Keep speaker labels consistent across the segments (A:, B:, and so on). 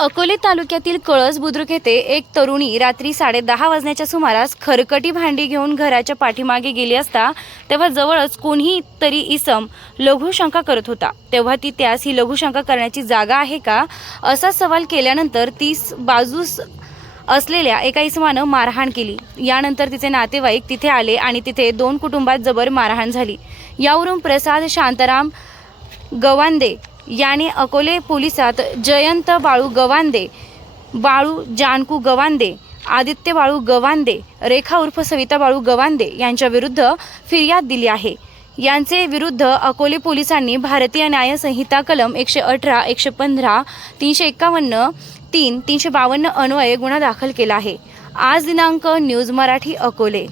A: अकोले तालुक्यातील कळस बुद्रुक येथे एक तरुणी रात्री साडेदहा वाजण्याच्या सुमारास खरकटी भांडी घेऊन घराच्या पाठीमागे गेली असता तेव्हा जवळच कोणीही तरी इसम लघुशंका करत होता. तेव्हा ती त्यास ही लघुशंका करण्याची जागा आहे का? असा सवाल केल्यानंतर तीस बाजूस असलेल्या एका इसमानं मारहाण केली. यानंतर तिचे नातेवाईक तिथे आले आणि तिथे दोन कुटुंबात जबर मारहाण झाली. यावरून प्रसाद शांताराम गवांदे याने अकोले पोलिसात जयंत बाळू गवांदे बाळू जानकू गवांदे आदित्य बाळू गवांदे रेखा उर्फ सविता बाळू गवांदे यांच्या विरुद्ध फिर्याद दिली आहे. यांचे विरुद्ध अकोले पोलिसांनी भारतीय न्यायसंहिता कलम एकशे अठरा एकशे पंधरा तीनशे एकावन्न तीन तीनशे बावन्न अन्वये गुन्हा दाखल केला आहे. आज दिनांक न्यूज मराठी अकोले.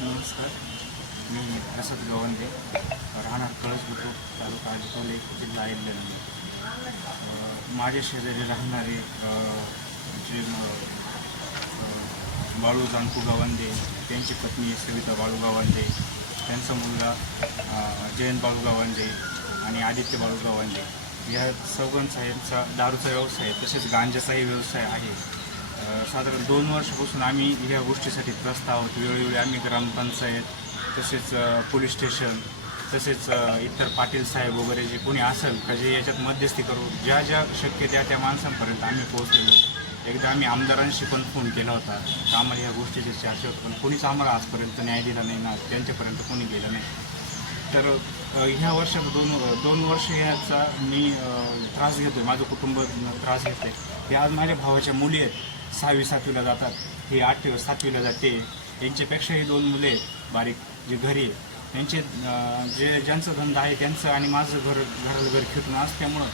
B: नमस्कार. मी प्रसाद गवंदे राहणार कळस बुद्रुक तालुका अकोले जिल्हा अहिल्यानगर. माझ्या शेजारी राहणारे जे बाळू जानकू गावंदे त्यांची पत्नी सविता बाळू गावंदे त्यांचा मुलगा जयंत बाळू गावंदे आणि आदित्य बाळू गावंदे या चौघांचा यांचा दारूचा व्यवसाय तसेच गांजाचाही व्यवसाय आहे. साधारण दोन वर्षापासून आम्ही ह्या गोष्टीसाठी त्रस्त आहोत. वेळोवेळी आम्ही ग्रामपंचायत तसेच पोलीस स्टेशन तसेच इतर पाटील साहेब वगैरे जे कोणी असेल का जे याच्यात मध्यस्थी करू ज्या ज्या शक्य त्या त्या माणसांपर्यंत आम्ही पोहोचलेलो एकदा आम्ही आमदारांशी पण फोन केला होता. का आम्हाला ह्या गोष्टीची चर्चा होत पण कोणीच आम्हाला आजपर्यंत न्याय दिला नाही ना त्यांच्यापर्यंत कोणी गेलं नाही. तर ह्या वर्षात दोन दोन वर्ष ह्याचा मी त्रास घेतो आहे माझं कुटुंब त्रास घेते हे आज माझ्या भावाच्या मुली आहेत. सहावी सातवीला जातात. ही आठवी सातवीला जाते. यांच्यापेक्षाही दोन मुले आहेत बारीक जे घरी त्यांचे जे ज्यांचा धंदा आहे त्यांचं आणि माझं घर घराला घर खेटून असल्यामुळं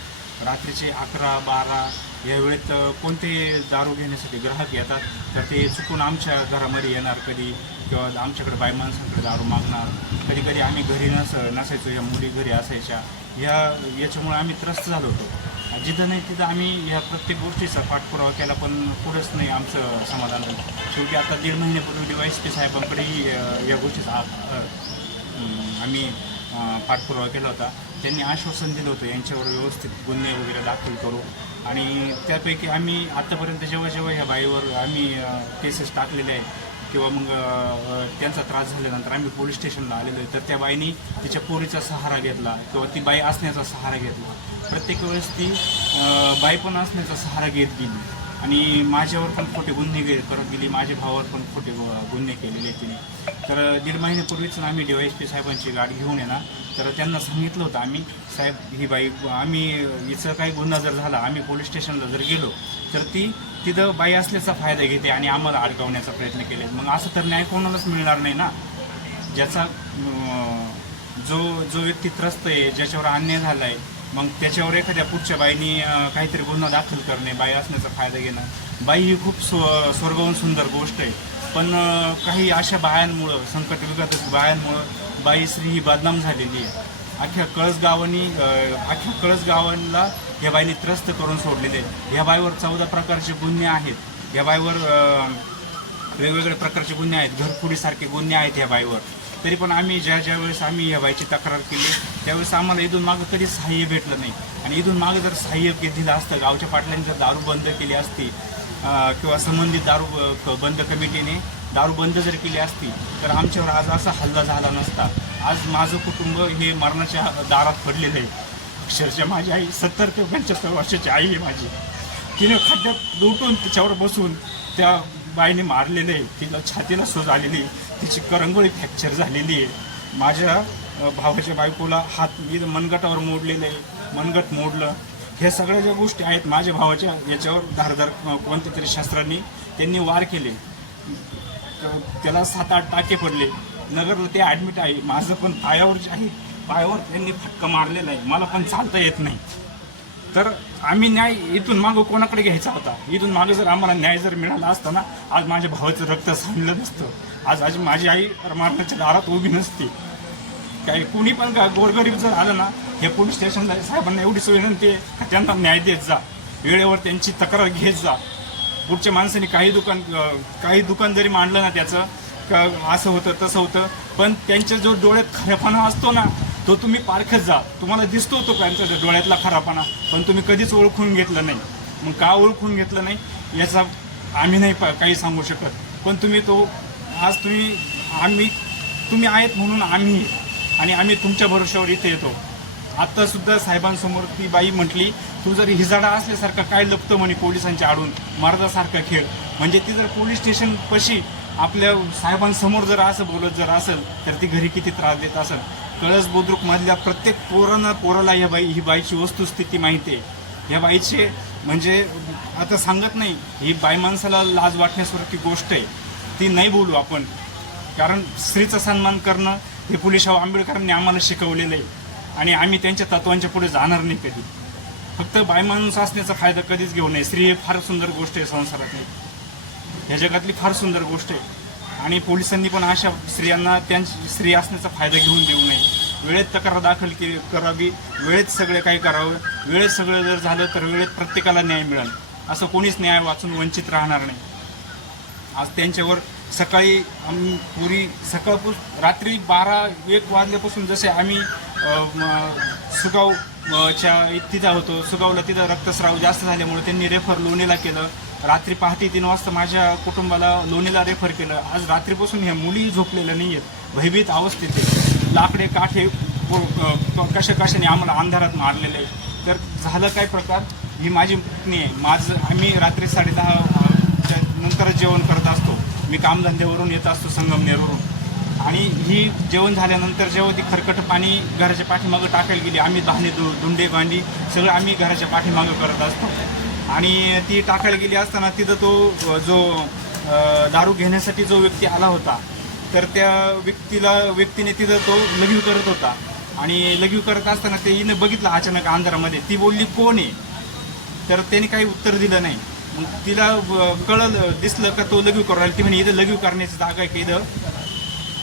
B: रात्रीचे अकरा बारा या वेळेत कोणते दारू घेण्यासाठी ग्राहक येतात तर ते चुकून आमच्या घरामध्ये येणार कधी किंवा आमच्याकडे बाई माणसांकडे दारू मागणार. कधी कधी आम्ही घरी नस नसायचो या मुली घरी असायच्या. ह्या याच्यामुळे आम्ही त्रस्त झालो होतो. जिथं नाही तिथं आम्ही ह्या प्रत्येक गोष्टीचा पाठपुरावा केला पण पुढंच नाही आमचं समाधान झालं. शेवटी आता दीड महिन्यापूर्वी डी वाय एस पी साहेबांकडेही या गोष्टीचा आम्ही पाठपुरावा केला होता. त्यांनी आश्वासन दिलं होतं यांच्यावर व्यवस्थित गुन्हे वगैरे दाखल करू. आणि त्यापैकी आम्ही आत्तापर्यंत जेव्हा जेव्हा ह्या बाईवर आम्ही केसेस टाकलेले आहेत किंवा मग त्यांचा त्रास झाल्यानंतर आम्ही पोलीस स्टेशनला आलेलो आहे तर त्या बाईनी तिच्या पोरीचा सहारा घेतला किंवा ती बाई असण्याचा सहारा घेतला. प्रत्येक वेळेस ती बाई पण असण्याचा सहारा घेत गेली. आणि माझ्यावर पण खोटे गुन्हे करत गेली माझ्या भावावर पण खोटे गुन्हे केलेले तिने. तर दीड महिन्यापूर्वीच आम्ही डी वाय एस पी साहेबांची गाडी घेऊन येणार तर त्यांना सांगितलं होतं आम्ही साहेब ही बाई आम्ही हिचं काही गुन्हा जर झाला आम्ही पोलीस स्टेशनला जर गेलो तर ती तिथं बाई असल्याचा फायदा घेते आणि आम्हाला अडकवण्याचा प्रयत्न केले. मग असं तर न्याय कोणालाच मिळणार नाही ना? ज्याचा जो जो व्यक्ती त्रस्त आहे ज्याच्यावर अन्याय झाला आहे मग त्याच्यावर एखाद्या पुढच्या बाईनी काहीतरी गुन्हा दाखल करणे बाई असण्याचा फायदा घेणं. बाई ही खूप स्व स्वर्गवून सुंदर गोष्ट आहे. पण काही अशा बायांमुळं संकट विगत बायांमुळं बाई स्त्री ही बदनाम झालेली आहे. अख्ख्या कळस गावांनी अख्ख्या कळस गावांना या बाईने त्रस्त करून सोडलेले आहे ह्या बाईवर चौदा प्रकारचे गुन्हे आहेत. या बाईवर वेगवेगळ्या प्रकारचे गुन्हे आहेत. घरफुडीसारखे गुन्हे आहेत ह्या बाईवर. तरी पण आम्ही ज्या ज्या वेळेस आम्ही या बाईची तक्रार केली त्यावेळेस आम्हाला इथून मागं कधी सहाय्य भेटलं नाही. आणि इथून मागं जर सहाय्य दिलं असतं गावच्या पाटलांनी जर दारू बंद केली असती किंवा संबंधित दारू ब- बंद कमिटीने दारू बंद जर केली असती तर आमच्यावर आज असा हल्ला झाला नसता. आज माझं कुटुंब हे मरणाच्या दारात पडलेलं आहे. अक्षरशः माझी आई सत्तर ते पंच्याहत्तर वर्षाची आई आहे माझी. तिने खड्ड्यात लुटून त्याच्यावर बसून त्या बाईने मारलेलं आहे. तिला छातीला सूज आलेली आहे. तिची करंगोळी फ्रॅक्चर झालेली आहे. माझ्या भावाच्या बायकोला हात मी मनगटावर मोडलेलं आहे. मनगट मोडलं. ह्या सगळ्या ज्या गोष्टी आहेत माझ्या भावाच्या याच्यावर धारधार कोणत्या तरी शास्त्रांनी त्यांनी वार केले. तर त्याला सात आठ टाके पडले. नगरला ते ॲडमिट आहे. माझं पण पायावर जे आहे पायावर त्यांनी फटका मारलेला आहे. मला पण चालता येत नाही. तर आम्ही न्याय इथून मागं कोणाकडे घ्यायचा होता? इथून मागं जर आम्हाला न्याय जर मिळाला असता ना आज माझ्या भावाचं रक्त सांगलं नसतं. आज आज माझी आई मरणाच्या दारात उभी नसती. काही कुणी पण का गोरगरीब जर आलं ना हे पोलीस स्टेशनला साहेबांना एवढीच विनंती आहे त्यांना न्याय देत जा. वेळेवर त्यांची तक्रार घेत जा. पुढच्या माणसाने काही दुकान काही दुकान जरी मांडलं ना त्याचं का असं होतं तसं होतं पण त्यांच्या जो डोळ्यात खरेपणा असतो ना तो तुम्ही पारखत जा. तुम्हाला दिसतो तो त्यांचा डोळ्यातला खरापणा पण तुम्ही कधीच ओळखून घेतलं नाही. मग का ओळखून घेतलं नाही याचा आम्ही नाही पा- काही सांगू शकत. पण तुम्ही तो आज तुम्ही आम्ही तुम्ही आहेत म्हणून आम्ही आणि आम्ही तुमच्या भरोश्यावर इथे येतो. आत्तासुद्धा साहेबांसमोर ती बाई म्हटली तू जर हिजाडा असल्यासारखा काय लपतं म्हणे पोलिसांच्या आडून? मर्दासारखा खेळ. म्हणजे ती जर पोलीस स्टेशन पशी आपल्या साहेबांसमोर जर असं बोलत जर असेल तर ती घरी किती त्रास देत असेल? कळस बुद्रुक मधल्या प्रत्येक पोरांना पोराला या बाई ही बाईची वस्तुस्थिती माहिती आहे. या बाईचे म्हणजे आता सांगत नाही ही बाई माणसाला लाज वाटण्यासारखी गोष्ट आहे. ती नाही बोलू आपण. कारण स्त्रीचा सन्मान करणं हे पुलिशाव आंबेडकरांनी आम्हाला शिकवलेलं आहे. आणि आम्ही त्यांच्या तत्वांच्या पुढे जाणार नाही कधी. फक्त बाय माणूस असण्याचा फायदा कधीच घेऊ नये. स्त्री हे फार सुंदर गोष्ट आहे संसारातली. ह्या जगातली फार सुंदर गोष्ट आहे. आणि पोलिसांनी पण अशा स्त्रियांना त्यांची स्त्री असण्याचा फायदा घेऊन देऊ नये. वेळेत तक्रार दाखल केली करावी. वेळेत सगळे काही करावं. वेळेत सगळं जर झालं तर वेळेत प्रत्येकाला न्याय मिळेल. असं कोणीच न्याय वाचून वंचित राहणार नाही. आज त्यांच्यावर सकाळी आम्ही पुरी सकाळपूस रात्री बारा एक वाजल्यापासून जसे आम्ही सुगाव च्या तिथं होतो. सुगावला तिथं रक्तस्राव जास्त झाल्यामुळे त्यांनी रेफर लोणीला केलं. रात्री पहाटे तीन वाजता माझ्या कुटुंबाला लोणीला रेफर केलं. आज रात्रीपासून ह्या मुली झोपलेल्या नाही आहेत भयभीत अवस्थेत आहे लाकडे काठे कशा कशाने आम्हाला अंधारात मारलेले. आहे तर झालं काय प्रकार? ही माझी पत्नी आहे. माझं आम्ही रात्री साडेदहा नंतरच जेवण करत असतो. मी कामधंद्यावरून येत असतो संगमनेरवरून. आणि ही जेवण झाल्यानंतर जेव्हा ती खरकट पाणी घराच्या पाठीमागं टाकायला गेली आम्ही धान्य दु धुंडे भांडी सगळं आम्ही घराच्या पाठीमागं करत असतो. आणि ती टाकायला गेली असताना तिथं तो जो दारू घेण्यासाठी जो व्यक्ती आला होता तर त्या व्यक्तीला व्यक्तीने तिथं तो लघीव करत होता. आणि लघीव करत असताना ते हिनं बघितलं अचानक अंधारामध्ये. ती बोलली कोण आहे? तर त्याने काही उत्तर दिलं नाही. मग तिला कळलं दिसलं का तो लघीव करू राहिला. ती म्हणे इथं लघीव करण्याची जागा आहे का इथं?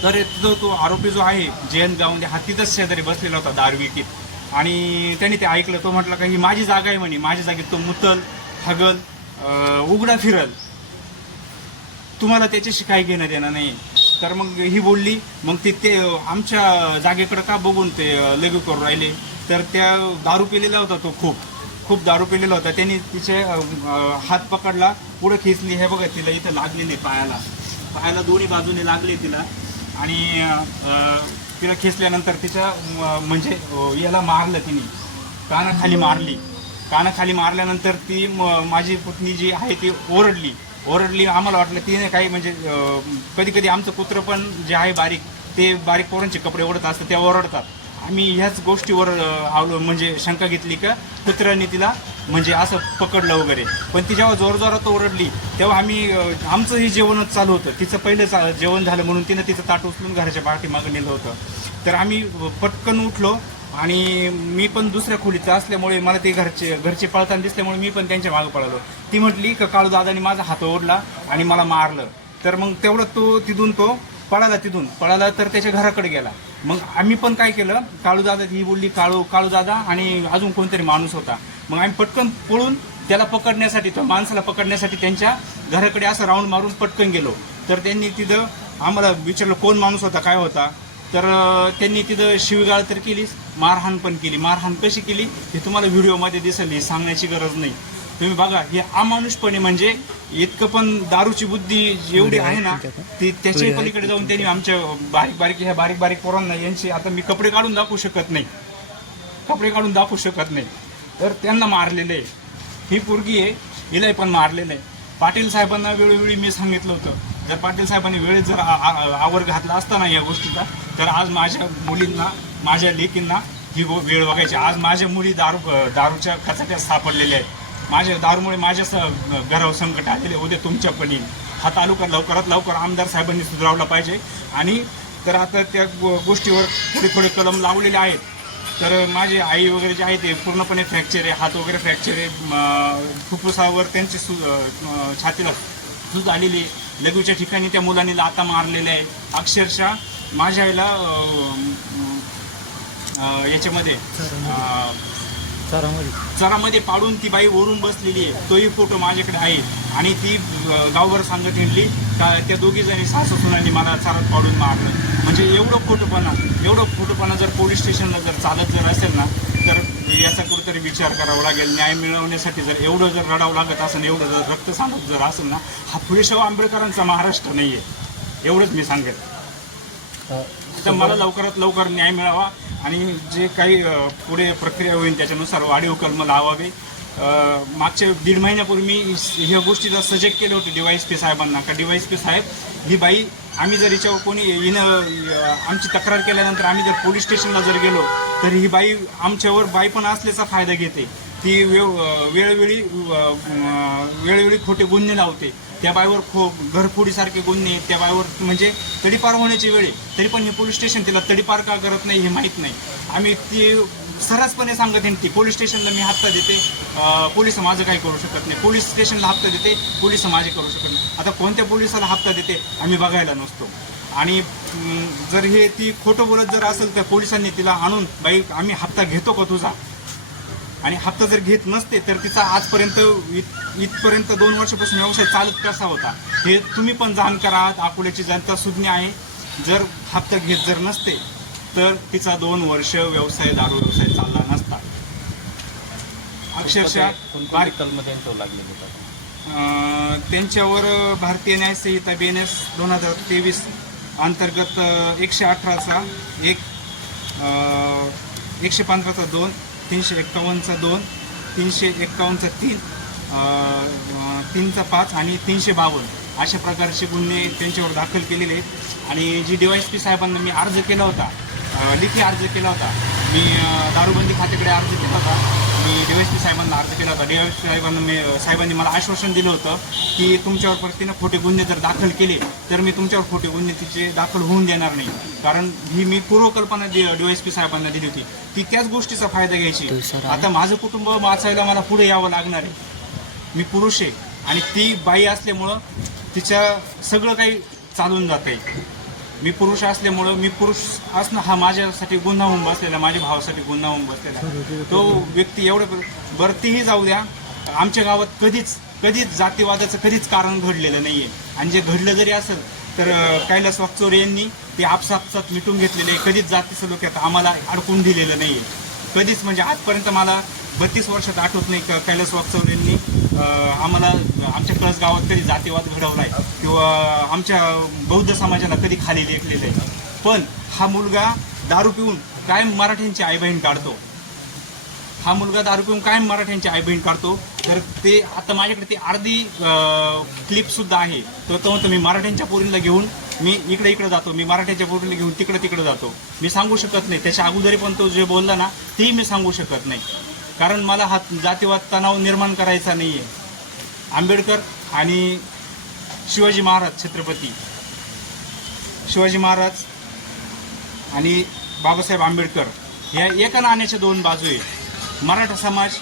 B: तर तिथं तो आरोपी जो आहे जयंत गावंडे हा तिथंच शेजारी बसलेला होता दारविकीत आणि त्याने ते ऐकलं. तो म्हटलं का ही माझी जागा आहे म्हणे. माझ्या जागेत तो मुतल हगल उघडा फिरल. तुम्हाला त्याच्याशी काही घेणं देणं नाही. तर मग ही बोलली मग ते ते आमच्या जागेकडं का बघून ते लगे करून राहिले. तर त्या दारू पिलेला होता तो खूप. खूप दारू पिलेला होता. त्यांनी तिचे हात पकडला पुढं खेचली हे बघा तिला इथं लागलेले पायाला. पायाला दोन्ही बाजूने लागले तिला. आणि तिला खेचल्यानंतर तिच्या म्हणजे याला मारलं तिने. कानाखाली मारली. कानाखाली मारल्यानंतर ती म- माझी पत्नी जी आहे ती ओरडली. ओरडली आम्हाला वाटलं तिने काही म्हणजे कधी कधी आमचं कुत्रं पण जे आहे बारीक ते बारीक पोरांचे कपडे ओढत असतात ते ओरडतात. आम्ही ह्याच गोष्टीवर आवलो म्हणजे शंका घेतली का कुत्र्याने तिला म्हणजे असं पकडलं वगैरे. पण ती जेव्हा जोरजोरात ओरडली तेव्हा आम्ही आमचं हे जेवणच चालू होतं. तिचं पहिलं चा- जेवण झालं म्हणून तिनं तिचं ताट उचलून घराच्या पाठीमागं नेलं होतं. तर आम्ही पटकन उठलो आणि मी पण दुसऱ्या खोलीचं असल्यामुळे मला ते घरचे घरचे पळताना दिसल्यामुळे मी पण त्यांच्या मागं पळालो. ती म्हटली का काळू दादाने माझा हात ओढला आणि मला मारलं. तर मग तेवढं तो तिथून तो पळाला तिथून. पळाला तर त्याच्या घराकडे गेला. मग आम्ही पण काय केलं काळू दादा ही बोलली काळू काळू दादा आणि अजून कोणतरी माणूस होता. मग आम्ही पटकन पळून त्याला पकडण्यासाठी त्या माणसाला पकडण्यासाठी त्यांच्या घराकडे असं राऊंड मारून पटकन गेलो. तर त्यांनी तिथं आम्हाला विचारलं कोण माणूस होता? काय होता? तर त्यांनी तिथं शिवीगाळ तर केलीच मारहाण पण केली. मारहाण कशी केली हे तुम्हाला व्हिडिओमध्ये दिसेल हे सांगण्याची गरज नाही. तुम्ही बघा हे अमानुषपणे म्हणजे इतकं पण दारूची बुद्धी एवढी आहे ना ती त्याच्या पलीकडे जाऊन त्यांनी आमच्या बारीक बारीक ह्या बारीक बारीक पोरांना यांची आता मी कपडे काढून दाखवू शकत नाही. कपडे काढून दाखवू शकत नाही. तर त्यांना मारलेलं आहे. ही पोरगी आहे हिलाही पण मारलेलं आहे. पाटील साहेबांना वेळोवेळी मी सांगितलं होतं. जर पाटील साहेबांनी वेळेत जर आवर घातला असता ना या गोष्टीचा तर आज माझ्या मुलींना माझ्या लेकींना ही गो- वेळ बघायची. आज माझ्या मुली दारू दारूच्या कचाट्यात सापडलेल्या आहेत. माझ्या दारूमुळे माझ्या स- घरावर संकट आलेले उद्या तुमच्या पण येईल. हा तालुका लवकरात लवकर आमदार साहेबांनी सुधारवला पाहिजे. आणि तर आता त्या गो- गोष्टीवर थोडे थोडे कलम लावलेले आहेत. तर माझे आई वगैरे जे आहे ते पूर्णपणे फ्रॅक्चर आहे. हात वगैरे फ्रॅक्चर आहे. फुफ्फुसावर त्यांची सु छातीला सूज आलेली आहे. लघवीच्या ठिकाणी त्या मुलांनी लाता मारलेल्या आहे अक्षरशः माझ्या आईला याच्यामध्ये चरामध्ये. पाडून ती बाई ओढून बसलेली आहे. तोही फोटो माझ्याकडे आहे. आणि ती गावभर सांगत हिंडली. का त्या दोघी जणी सासू सुनांनी मला चालत पाडून मारलं. म्हणजे एवढं खोटंपणा एवढं खोटंपणा जर पोलीस स्टेशनला जर चालत जर असेल ना तर याचा कुठेतरी विचार करावा लागेल. न्याय मिळवण्यासाठी जर एवढं जर रडावं लागत असेल एवढं जर रक्त सांगत जर असेल ना हा फुलेशाह आंबेडकरांचा महाराष्ट्र नाही आहे एवढंच मी सांगेन. तर मला लवकरात लवकर न्याय मिळावा आणि जे काही पुढे प्रक्रिया होईल त्याच्यानुसार वाढीव कलम लावावे. मागच्या दीड महिन्यापूर्वी मी ह्या गोष्टीला सजेक्ट केलं होतं डीवायस पी साहेबांना. का डीवायस पी साहेब ही बाई आम्ही जर हिच्यावर कोणी हिनं आमची तक्रार केल्यानंतर आम्ही जर पोलीस स्टेशनला जर गेलो तर ही बाई आमच्यावर बाई पण असल्याचा फायदा घेते. ती वेळ वेळोवेळी वेळोवेळी खोटे गुन्हे लावते. त्या बाईवर खो घरफोडीसारखे गुन्हे त्या बाईवर म्हणजे तडीपार होण्याची वेळ आहे. तरी पण हे पोलीस स्टेशन तिला तडीपार का करत नाही हे माहीत नाही. आम्ही ती सरसपणे सांगत आहे ती पोलीस स्टेशनला मी हप्ता देते. पोलीस माझं काही करू शकत नाही. पोलीस स्टेशनला हप्ता देते. पोलीस माझे करू शकत नाही. आता कोणत्या पोलिसाला हप्ता देते आम्ही बघायला नसतो. आणि जर हे ती खोटं बोलत जर असेल तर पोलिसांनी तिला आणून बाई आम्ही हप्ता घेतो का तुझा? आणि हप्ता जर घेत नसते तर तिचा आजपर्यंत इत- इथपर्यंत दोन वर्षापासून व्यवसाय चालत कसा होता? हे तुम्ही पण जाणकार आहात अकोल्याची जनता सुज्ञ आहे. जर हप्ता घेत जर नसते तर तिचा दोन वर्ष व्यवसाय दारू व्यवसाय चालला नसता. अक्षरशः
C: त्यांच्यावर
B: भारतीय न्याय संहिता बी एन एस दोन हजार तेवीस अंतर्गत एकशे अठराचा एक एकशे पंधराचा दोन तीनशे एक्कावन्नचा दोन तीनशे एक्कावन्नचा तीन तीनचा पाच आणि तीनशे बावन्न. अशा प्रकारचे गुन्हे त्यांच्यावर दाखल केलेले आहेत. आणि जी डी वाय एस पी साहेबांना मी अर्ज केला होता लेखी अर्ज केला होता. मी दारूबंदी खात्याकडे अर्ज केला होता. मी पी साहेबांना अर्ज केला होता. डी वाय साहेबांना मी साहेबांनी मला आश्वासन दिलं होतं की तुमच्यावर प्रतिनं खोटे गुन्हे जर दाखल केले तर मी तुमच्यावर खोटे गुन्हे तिचे दाखल होऊन देणार नाही. कारण ही मी पूर्वकल्पना डी वाय पी साहेबांना दिली होती. ती त्याच गोष्टीचा फायदा घ्यायची. आता माझं कुटुंब वाचायला मला पुढे यावं लागणार आहे. मी पुरुष आहे आणि ती बाई असल्यामुळं तिच्या सगळं काही चालून जात आहे मी पुरुष असल्यामुळं मी पुरुष असणं हा माझ्यासाठी गुन्हा होऊन बसलेला माझ्या भावासाठी गुन्हा होऊन बसलेला. तो व्यक्ती एवढं बरतीही जाऊ द्या. आमच्या गावात कधीच कधीच जातीवादाचं कधीच कारण घडलेलं नाही आहे आणि जे घडलं जरी असेल तर कैलास वागचोरे यांनी ते आपसापसात मिटून घेतलेले आहे. कधीच जातीचं लोक आम्हाला अडकून दिलेलं नाही आहे कधीच म्हणजे आजपर्यंत मला बत्तीस वर्षात आठवत नाही का कैलास वागचौर यांनी. आम्हाला आमच्या कळस गावात कधी जातीवाद घडवलाय किंवा आमच्या बौद्ध समाजाला कधी खाली लेखलेलं आहे. पण हा मुलगा दारू पिऊन कायम मराठ्यांची आई बहीण काढतो. हा मुलगा दारू पिऊन कायम मराठ्यांची आई बहीण काढतो. तर ते आता माझ्याकडे ती अर्धी क्लिपसुद्धा आहे. तर तो म्हणतो मी मराठ्यांच्या पोरींना घेऊन मी इकडे इकडे जातो. मी मराठ्याच्या पोरीला घेऊन तिकडे तिकडे जातो. मी सांगू शकत नाही. त्याच्या अगोदरी पण तो जे बोलला ना तेही मी सांगू शकत नाही. कारण मला हा जातीवाद तणाव निर्माण करायचा नाही आहे आंबेडकर आणि शिवाजी महाराज छत्रपती. शिवाजी महाराज आणि बाबासाहेब आंबेडकर ह्या एका नाण्याच्या दोन बाजू आहे मराठा समाज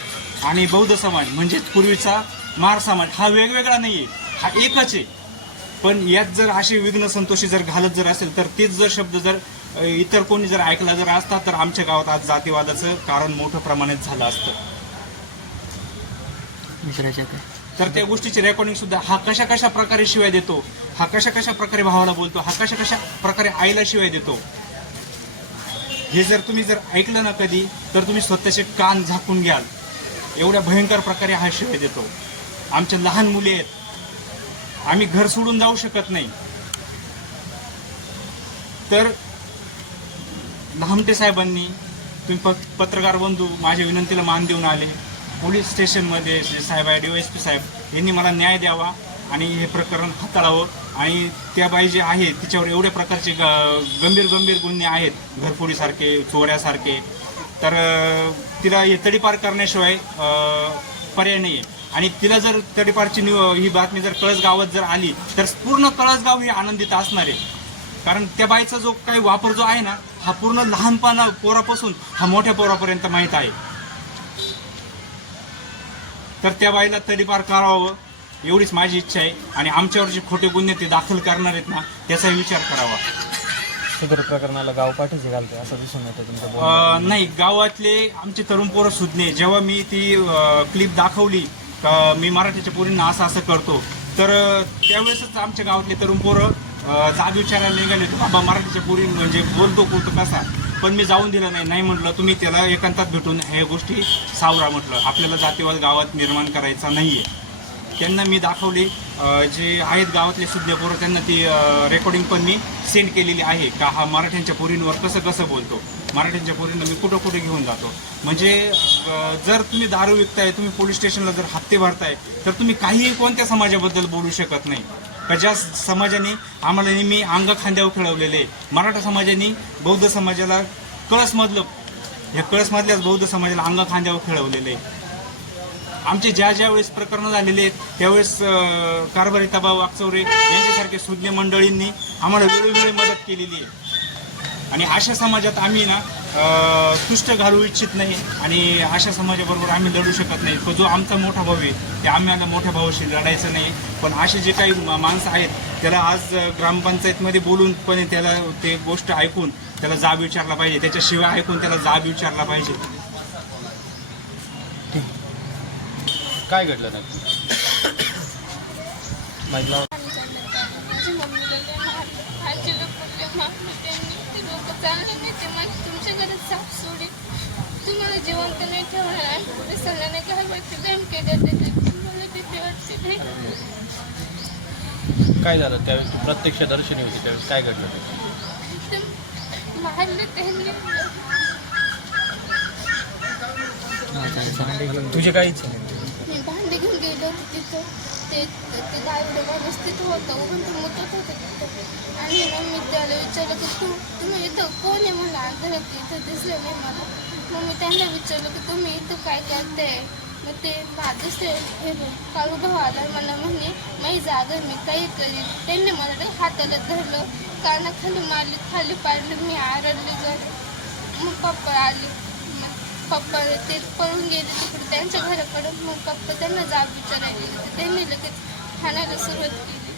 B: आणि बौद्ध समाज म्हणजेच पूर्वीचा महार समाज हा वेगवेगळा नाही आहे हा एकच आहे. पण यात जर असे विघ्न संतोषी जर घालत जर असेल तर तेच जर शब्द जर इतर कोणी जर ऐकला जर असता तर आमच्या गावात आज जातीवादाचं कारण मोठं प्रमाणात झालं असतं. तर त्या गोष्टीची रेकॉर्डिंग सुद्धा हा कशा कशा प्रकारे शिवाय देतो? हा कशा कशा प्रकारे भावाला बोलतो? हा कशा कशा प्रकारे आईला शिवाय देतो? हे जर तुम्ही जर ऐकलं ना कधी तर तुम्ही स्वतःचे कान झाकून घ्याल. एवढ्या भयंकर प्रकारे हा शिवाय देतो. आमच्या लहान मुले आहेत. आम्ही घर सोडून जाऊ शकत नाही. तर लहामटे साहेबांनी तुम्ही प- पत्रकार बंधू माझ्या विनंतीला मान देऊन आले. पोलीस स्टेशनमध्ये जे साहेब आहे डी एस पी साहेब यांनी मला न्याय द्यावा आणि हे प्रकरण हाताळावं आणि त्या बाई जे आहे तिच्यावर एवढ्या प्रकारचे ग- गंभीर गंभीर गुन्हे आहेत घरफोडीसारखे चोऱ्यासारखे. तर तिला हे तडीपार करण्याशिवाय पर्याय नाही आहे आणि तिला जर तडीपारची ही बातमी जर कळस गावात जर आली तर पूर्ण कळसगाव हे आनंदित असणार आहे. कारण त्या बाईचा जो काही वापर जो आहे ना हा पूर्ण लहानपणा पोरापासून हा मोठ्या पोरापर्यंत माहीत आहे. तर त्या बाईला तडीपार करावं एवढीच माझी इच्छा आहे. आणि आमच्यावर जे खोटे गुन्हे ते दाखल करणार आहेत ना त्याचाही विचार करावा.
C: सदर प्रकरणाला गाव पाठीशी घालते असं दिसून येतं बोलण्यातून.
B: नाही गावातले आमचे तरुण पोरं सुज्ञे जेव्हा मी ती क्लिप दाखवली का मी मराठीच्या पोरींना असं असं करतो. तर त्यावेळेसच आमच्या गावातले तरुण पोरं जागी विचारायला निघाले तो बाबा मराठीच्या पोरी म्हणजे बोलतो बोलतो कसा? पण मी जाऊन दिलं नाही. नाही म्हटलं तुम्ही त्याला एकांतात भेटून ह्या गोष्टी सावरा म्हटलं. आपल्याला जातीवाद गावात निर्माण करायचा नाही आहे त्यांना मी दाखवली जे आहेत गावातले सुज्ञपोरं त्यांना ती रेकॉर्डिंग पण मी सेंड केलेली आहे का हा मराठ्यांच्या पोरींवर कसं कसं बोलतो. मराठ्यांच्या पोरींना मी कुठं कुठे घेऊन जातो. म्हणजे जर तुम्ही दारू विकताय तुम्ही पोलीस स्टेशनला जर हत्ते भरताय तर तुम्ही काहीही कोणत्या समाजाबद्दल बोलू शकत नाही. का ज्या समाजाने आम्हाला नेहमी अंग खांद्यावर खेळवलेले आहे. मराठा समाजाने बौद्ध समाजाला कळसमधलं ह्या कळसमधल्याच बौद्ध समाजाला अंग खांद्यावर खेळवलेले आहे. आमचे ज्या ज्या वेळेस प्रकरणं झालेले आहेत त्यावेळेस कारभारी तबा वागचौरे यांच्यासारखे सुज्ञ मंडळींनी आम्हाला वेळोवेळी मदत केलेली आहे. आणि अशा समाजात आम्ही ना अं, तुष्ट घालू इच्छित नाही आणि अशा समाजाबरोबर आम्ही लढू शकत नाही. तो जो आमचा मोठा भाऊ आहे ते आम्हाला मोठ्या भावाशी लढायचं नाही. पण असे जे काही माणसं आहेत त्याला आज ग्रामपंचायतमध्ये बोलून पण त्याला ते गोष्ट ऐकून त्याला जाब विचारला पाहिजे. त्याच्याशिवाय ऐकून त्याला जाब विचारला पाहिजे.
C: काय घडलं नक्की महिला
D: माझी मम्मीला लय मारलं आजीला पण लय मारलं त्यांनी ते लोक चालले नाही ते माझी साफ सोडी तुम्हाला जिवंत नाही ठेवणार आहे. पोलिसांना नाही घालवायचे धमके देते ते मला भीती वाटते नाही
C: काय झालं त्यावेळेस तू प्रत्यक्ष दर्शनी होती त्यावेळेस काय घडलं? ते?
D: ते मारलं त्यांनी.
C: तुझी काय इच्छा
D: मी भांडे घेऊन गेलो तिथं. ते ते तिथं होतं. मुतत होतं तिथं आणि मग मी त्याला विचारलं की तू तुम्ही इथं कोण आहे मला अंधार इथं दिसलं नाही मला मग मी त्यांना विचारलं की तुम्ही इथं काय करताय मग ते माझंच हे काळू भाऊ आला मला म्हणे माझी जागा मी काही करीन त्यांनी मला ते हाताला धरलं कानाखाली मारली खाली पाडलं मी आरडले जर मग पप्पा आले मग पप्पा ते पळून गेले तिकडे त्यांच्या घराकडे मग पप्पा त्यांना जाग विचारायला गेले तर त्यांनी लगेच ठाण्याला सुरुवात केली.